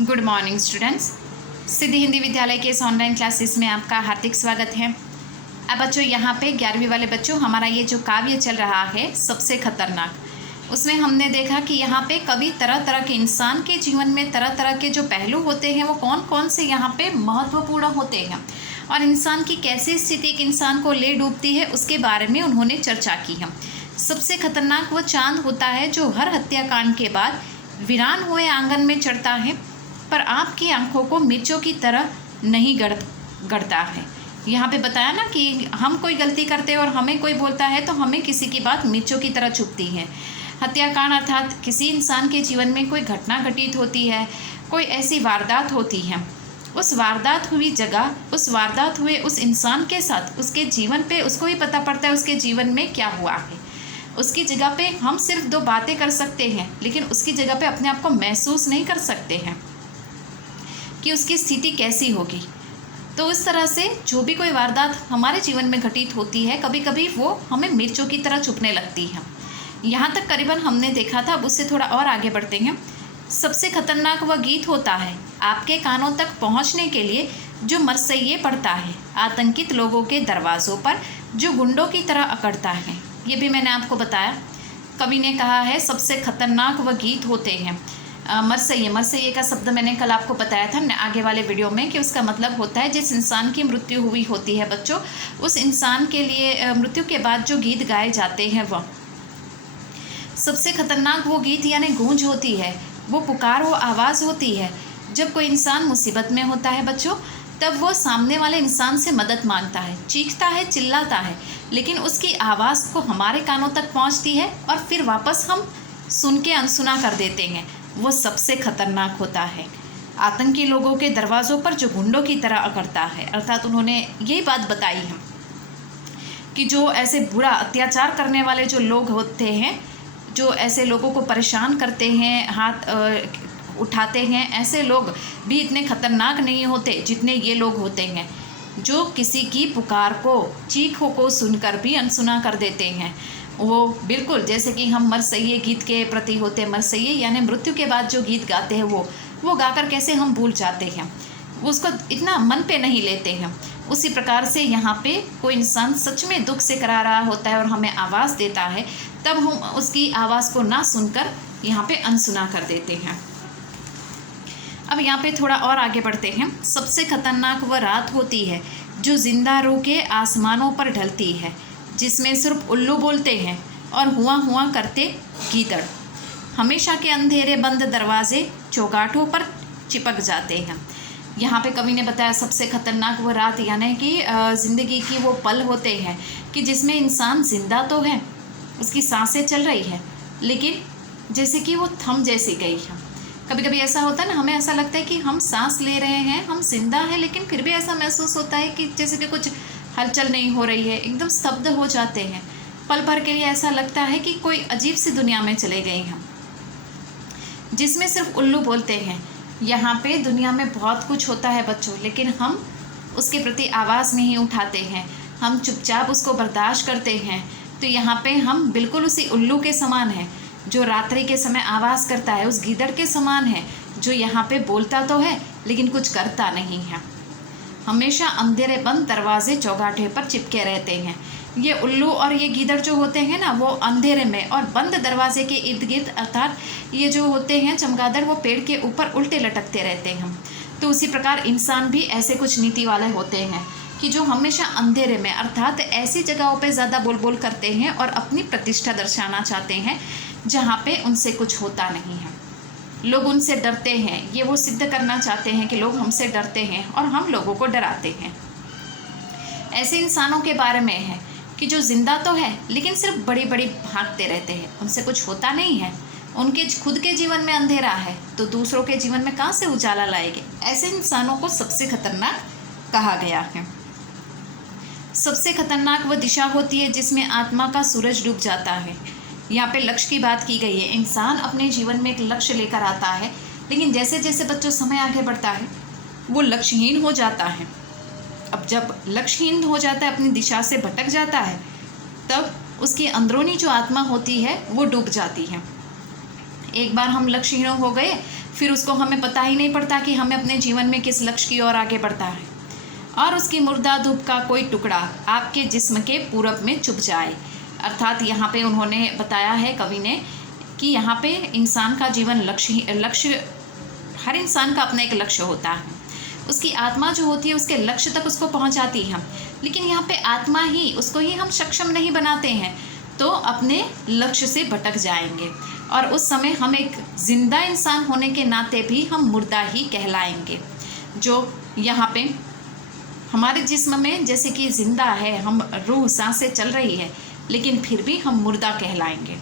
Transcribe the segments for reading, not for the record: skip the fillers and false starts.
Good morning students. Siddhi Hindi Vidyalaya के इस online classes में आपका हार्दिक स्वागत है। अब बच्चों यहाँ पे 11वीं वाले बच्चों हमारा ये जो काव्य चल रहा है सबसे खतरनाक, उसमें हमने देखा कि यहाँ पे कवि तरह तरह के इंसान के जीवन में तरह तरह के जो पहलू होते हैं वो कौन कौन से यहाँ पे महत्वपूर्ण होते हैं और इंसान की कैसी स्थिति एक इंसान को ले डूबती है उसके बारे में उन्होंने चर्चा की है। सबसे खतरनाक वो चांद होता है जो हर हत्याकांड के बाद वीरान हुए आंगन में चढ़ता है, पर आपकी आंखों को मिर्चों की तरह नहीं गड़ता है। यहाँ पे बताया ना कि हम कोई गलती करते हैं और हमें कोई बोलता है तो हमें किसी की बात मिर्चों की तरह चुभती है। हत्याकांड अर्थात किसी इंसान के जीवन में कोई घटना घटित होती है, कोई ऐसी वारदात होती है, उस वारदात हुई जगह, उस वारदात हुए उस इंसान के साथ उसके जीवन पे उसको ही पता पड़ता है उसके जीवन में क्या हुआ है। उसकी जगह पे हम सिर्फ दो बातें कर सकते हैं, लेकिन उसकी जगह पे अपने आप को महसूस नहीं कर सकते हैं कि उसकी स्थिति कैसी होगी। तो उस तरह से जो भी कोई वारदात हमारे जीवन में घटित होती है कभी कभी वो हमें मिर्चों की तरह चुभने लगती है। यहाँ तक करीबन हमने देखा था। अब उससे थोड़ा और आगे बढ़ते हैं। सबसे खतरनाक वह गीत होता है आपके कानों तक पहुँचने के लिए जो मरसइये पड़ता है आतंकित लोगों के दरवाज़ों पर, जो गुंडों की तरह अकड़ता है। ये भी मैंने आपको बताया, कवि ने कहा है सबसे खतरनाक वह गीत होते हैं मरसइये का शब्द मैंने कल आपको बताया था आगे वाले वीडियो में कि उसका मतलब होता है जिस इंसान की मृत्यु हुई होती है बच्चों, उस इंसान के लिए मृत्यु के बाद जो गीत गाए जाते हैं वह सबसे खतरनाक वो गीत यानी गूंज होती है, वो पुकार, वो आवाज़ होती है। जब कोई इंसान मुसीबत में होता है बच्चों तब वो सामने वाले इंसान से मदद मांगता है, चीखता है, चिल्लाता है, लेकिन उसकी आवाज़ को हमारे कानों तक पहुंचती है और फिर वापस हम सुन के अनसुना कर देते हैं। वो सबसे खतरनाक होता है। आतंकी लोगों के दरवाज़ों पर जो गुंडों की तरह अकड़ता है, अर्थात उन्होंने यही बात बताई है कि जो ऐसे बुरा अत्याचार करने वाले जो लोग होते हैं, जो ऐसे लोगों को परेशान करते हैं, हाथ उठाते हैं, ऐसे लोग भी इतने खतरनाक नहीं होते जितने ये लोग होते हैं जो किसी की पुकार को, चीखों को सुनकर भी अनसुना कर देते हैं। वो बिल्कुल जैसे कि हम मरसइये गीत के प्रति होते हैं, मरसइये यानी मृत्यु के बाद जो गीत गाते हैं वो गाकर कैसे हम भूल जाते हैं, उसको इतना मन पे नहीं लेते हैं। उसी प्रकार से यहाँ पे कोई इंसान सच में दुख से करा रहा होता है और हमें आवाज़ देता है, तब हम उसकी आवाज़ को ना सुनकर यहाँ पे अनसुना कर देते हैं। अब यहाँ पे थोड़ा और आगे बढ़ते हैं। सबसे खतरनाक वह रात होती है जो जिंदा रूह के आसमानों पर ढलती है, जिसमें सिर्फ उल्लू बोलते हैं और हुआ करते गीदड़। हमेशा के अंधेरे बंद दरवाजे चौगाठों पर चिपक जाते हैं। यहाँ पे कवि ने बताया सबसे खतरनाक वो रात यानी कि ज़िंदगी की वो पल होते हैं कि जिसमें इंसान जिंदा तो है, उसकी सांसें चल रही है, लेकिन जैसे कि वो थम जैसी गई है। कभी कभी ऐसा होता है ना, हमें ऐसा लगता है कि हम सांस ले रहे हैं, हम जिंदा हैं, लेकिन फिर भी ऐसा महसूस होता है कि जैसे कि कुछ हलचल नहीं हो रही है, एकदम स्तब्ध हो जाते हैं। पल भर के लिए ऐसा लगता है कि कोई अजीब सी दुनिया में चले गए हैं जिसमें सिर्फ उल्लू बोलते हैं। यहाँ पे दुनिया में बहुत कुछ होता है बच्चों, लेकिन हम उसके प्रति आवाज़ नहीं उठाते हैं, हम चुपचाप उसको बर्दाश्त करते हैं। तो यहाँ पे हम बिल्कुल उसी उल्लू के समान हैं जो रात्रि के समय आवाज़ करता है, उस गीदड़ के समान है जो यहाँ पे बोलता तो है लेकिन कुछ करता नहीं है। हमेशा अंधेरे बंद दरवाजे चौगाठे पर चिपके रहते हैं। ये उल्लू और ये गीदड़ जो होते हैं ना, वो अंधेरे में और बंद दरवाजे के इर्द गिर्द, अर्थात ये जो होते हैं चमगादड़, वो पेड़ के ऊपर उल्टे लटकते रहते हैं। तो उसी प्रकार इंसान भी ऐसे कुछ नीति वाले होते हैं कि जो हमेशा अंधेरे में, अर्थात ऐसी जगहों पे ज़्यादा बोल करते हैं और अपनी प्रतिष्ठा दर्शाना चाहते हैं जहाँ पे उनसे कुछ होता नहीं है। लोग उनसे डरते हैं, ये वो सिद्ध करना चाहते हैं कि लोग हमसे डरते हैं और हम लोगों को डराते हैं। ऐसे इंसानों के बारे में है कि जो जिंदा तो है लेकिन सिर्फ बड़ी भागते रहते हैं, उनसे कुछ होता नहीं है, उनके खुद के जीवन में अंधेरा है तो दूसरों के जीवन में कहाँ से उजाला लाएंगे। ऐसे इंसानों को सबसे खतरनाक कहा गया है। सबसे खतरनाक वह दिशा होती है जिसमें आत्मा का सूरज डूब जाता है। यहाँ पे लक्ष्य की बात की गई है। इंसान अपने जीवन में एक लक्ष्य लेकर आता है, लेकिन जैसे जैसे बच्चों समय आगे बढ़ता है वो लक्ष्यहीन हो जाता है। अब जब लक्ष्यहीन हो जाता है, अपनी दिशा से भटक जाता है, तब उसकी अंदरूनी जो आत्मा होती है वो डूब जाती है। एक बार हम लक्ष्यहीन हो गए, फिर उसको हमें पता ही नहीं पड़ता कि हमें अपने जीवन में किस लक्ष्य की ओर आगे बढ़ता है। और उसकी मुर्दा धूप का कोई टुकड़ा आपके जिस्म के पूरब में चुभ जाए। अर्थात यहाँ पे उन्होंने बताया है कवि ने कि यहाँ पे इंसान का जीवन लक्ष्य हर इंसान का अपना एक लक्ष्य होता है। उसकी आत्मा जो होती है उसके लक्ष्य तक उसको पहुँचाती है, लेकिन यहाँ पे आत्मा ही उसको ही हम सक्षम नहीं बनाते हैं तो अपने लक्ष्य से भटक जाएंगे और उस समय हम एक जिंदा इंसान होने के नाते भी हम मुर्दा ही कहलाएंगे। जो यहाँ पे हमारे जिस्म में जैसे कि जिंदा है, हम रूह सांसें चल रही है, लेकिन फिर भी हम मुर्दा कहलाएंगे।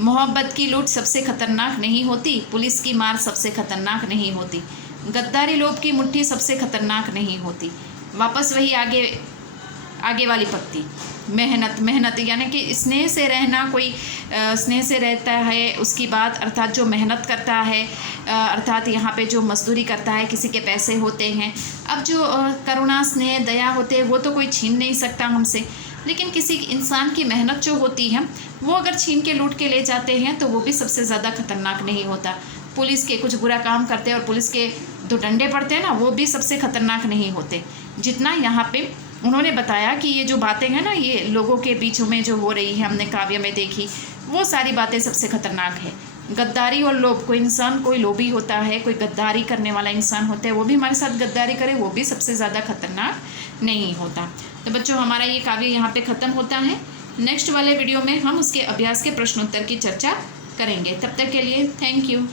मोहब्बत की लूट सबसे खतरनाक नहीं होती, पुलिस की मार सबसे खतरनाक नहीं होती, गद्दारी लोभ की मुट्ठी सबसे खतरनाक नहीं होती। वापस वही आगे वाली पंक्ति, मेहनत यानी कि स्नेह से रहना, कोई स्नेह से रहता है उसकी बात, अर्थात जो मेहनत करता है, अर्थात यहाँ पे जो मजदूरी करता है, किसी के पैसे होते हैं। अब जो करुणा स्नेह दया होते हैं वो तो कोई छीन नहीं सकता हमसे, लेकिन किसी इंसान की मेहनत जो होती है वो अगर छीन के लूट के ले जाते हैं तो वो भी सबसे ज़्यादा खतरनाक नहीं होता। पुलिस के कुछ बुरा काम करते हैं और पुलिस के दो डंडे पड़ते हैं ना, वो भी सबसे खतरनाक नहीं होते। जितना यहाँ पे उन्होंने बताया कि ये जो बातें हैं ना, ये लोगों के बीच में जो हो रही है, हमने काव्य में देखी, वो सारी बातें सबसे खतरनाक है। गद्दारी और लोभ, कोई इंसान कोई लोभी होता है, कोई गद्दारी करने वाला इंसान होता है, वो भी हमारे साथ गद्दारी करे, वो भी सबसे ज़्यादा खतरनाक नहीं होता। तो बच्चों, हमारा ये काव्य यहाँ पे ख़त्म होता है। नेक्स्ट वाले वीडियो में हम उसके अभ्यास के प्रश्नोत्तर की चर्चा करेंगे। तब तक के लिए थैंक यू।